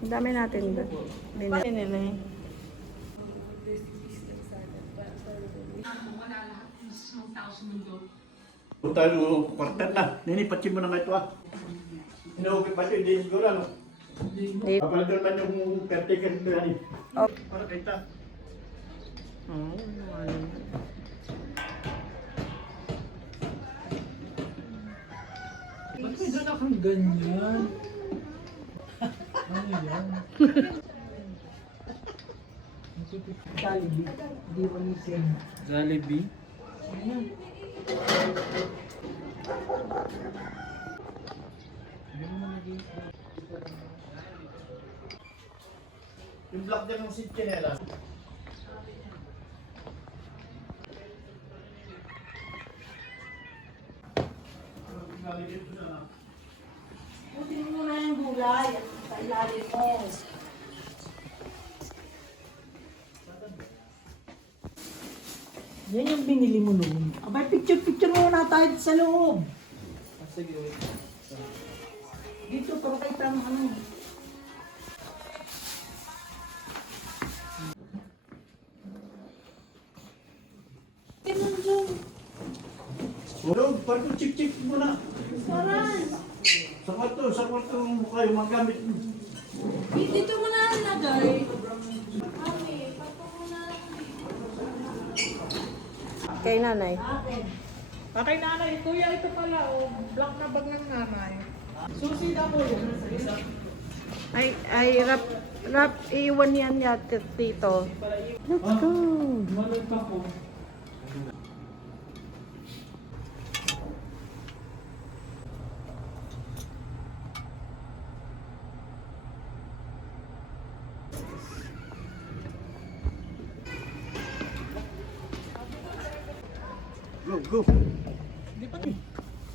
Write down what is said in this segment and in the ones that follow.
Ang dami natin doon. Binili. Punta yung kwartet na. Ninipatsin mo na nga ito ah. Inuupit pa ito, hindi siguro ano. Papalitan man yung caretaker nito yan eh. Para kita. Ba't may dala kang ganyan? Ano yan? Jollibee. Di walisin. Jollibee? Ayan. Yung black dyan ng seat kinela. Putin mo na yung gulay. Sa ilalim mo. Yan yung binili mo noon. Abay, picture muna tayo sa loob. Sige, wait. Dito, para kita ng ano. Tulog, parang chik-chik muna. Sa kwarto mo kayo magamit. Dito mo na nalagay. Kay nanay. Kay nanay, kuya, ito pala, oh. Black na bag ng nanay. Susi na po yun. Ay, rap, iwan yan yata dito. Let's go. Malit ako. Go.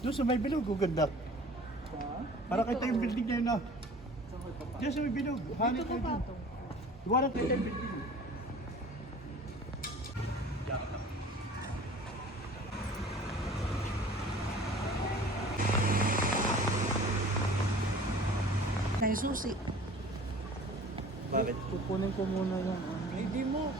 Doon sa may bilog, ganda. Para kita yung building na yun ah. Diyan sa may bilog, hanip kayo dyan. Iwanan kita yung building. Kay susi. Bakit? Kukunin ko muna yan. Hindi mo.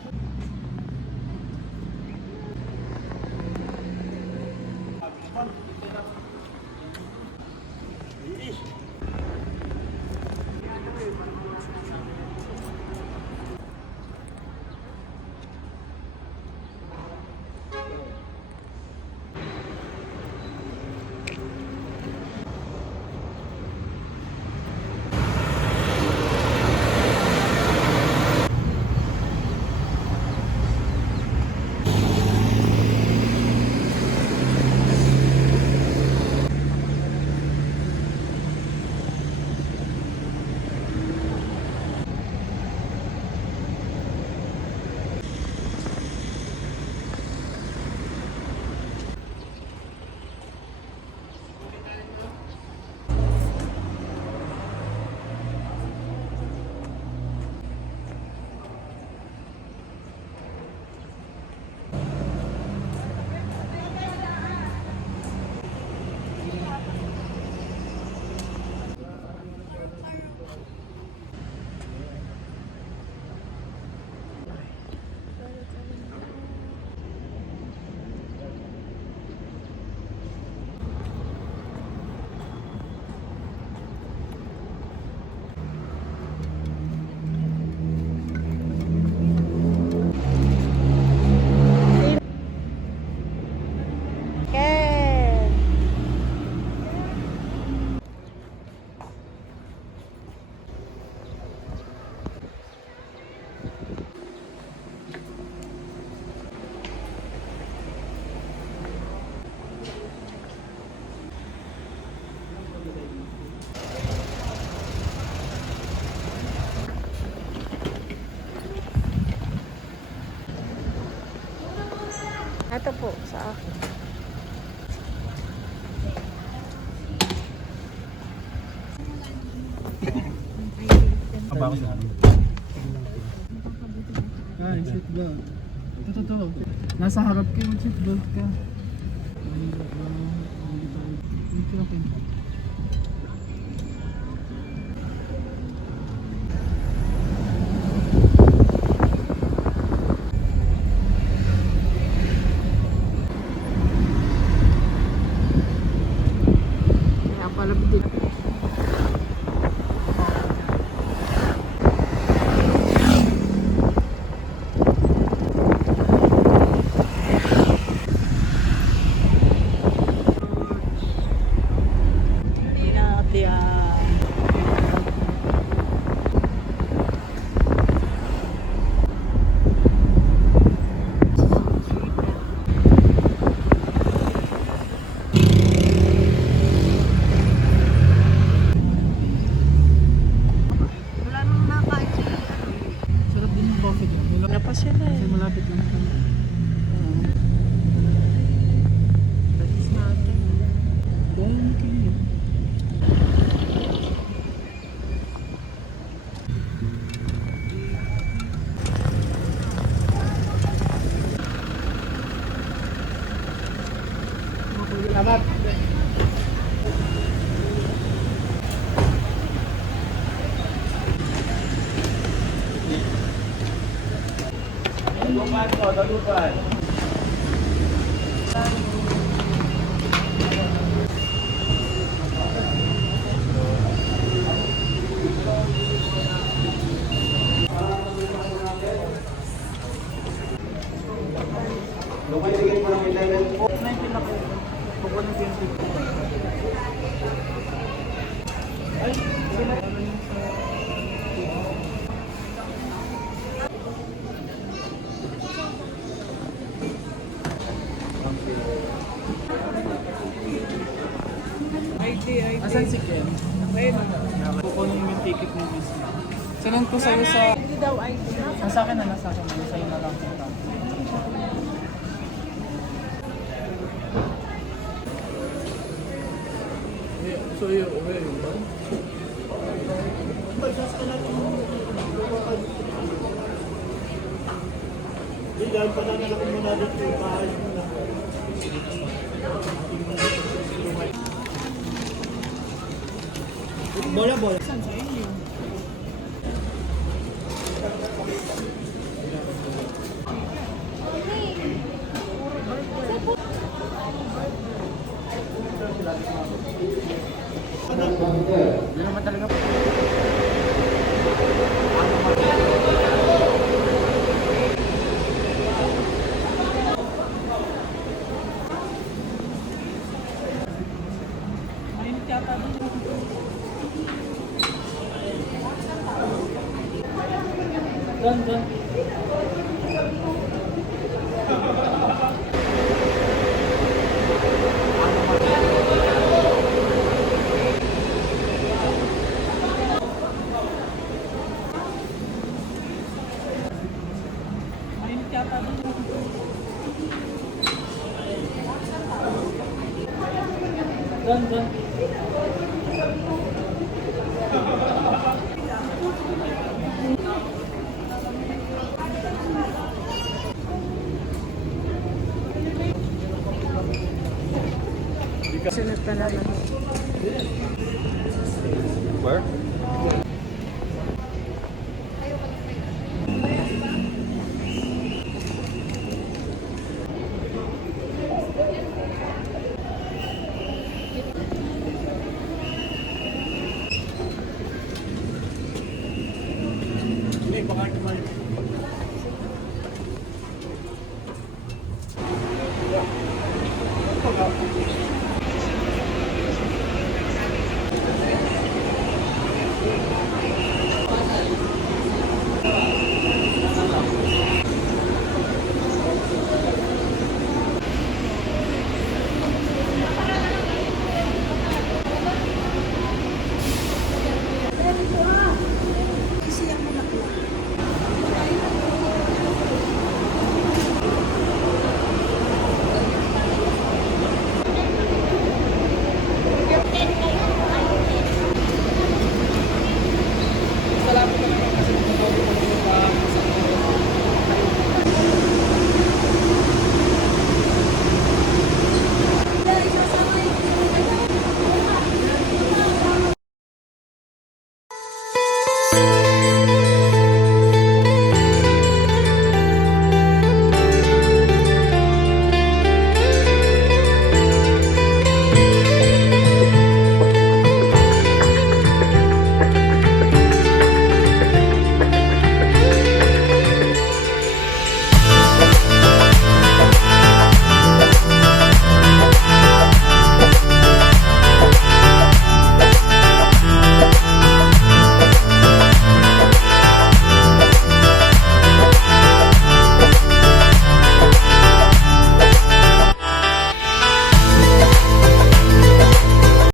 Ito po, sa akin. Abang sa amin. Ay, seatbelt. Ito. Nasa harap kayo, seatbelt ka. pinto. Kaya pala din. Hindi natin yan. Wala nang nakain si Sarap din yung coffee din. Wala pa sila eh. Kasi malapit lang kami. Dalis natin. Thank you. Salamat. Dalupan po, dalupan. Lumay-ligay mo ng 11 po. 90 lang kayo. Pagwa ng 20. Asan si Ken? Kukunin mo yung ticket ni Miss. Sinend ko sa'yo sa... Hindi daw ID. Nasa akin na, nasa akin na. Sa'yo na lang. So yun, okay yun ba? Hindi, dahil pa namin ako muna dito yung bahay muna. Bola, bola. Hindi naman talaga. Mainit yata doon. Doon. Mainit yata doon. Doon. Sunod pa naman. Where?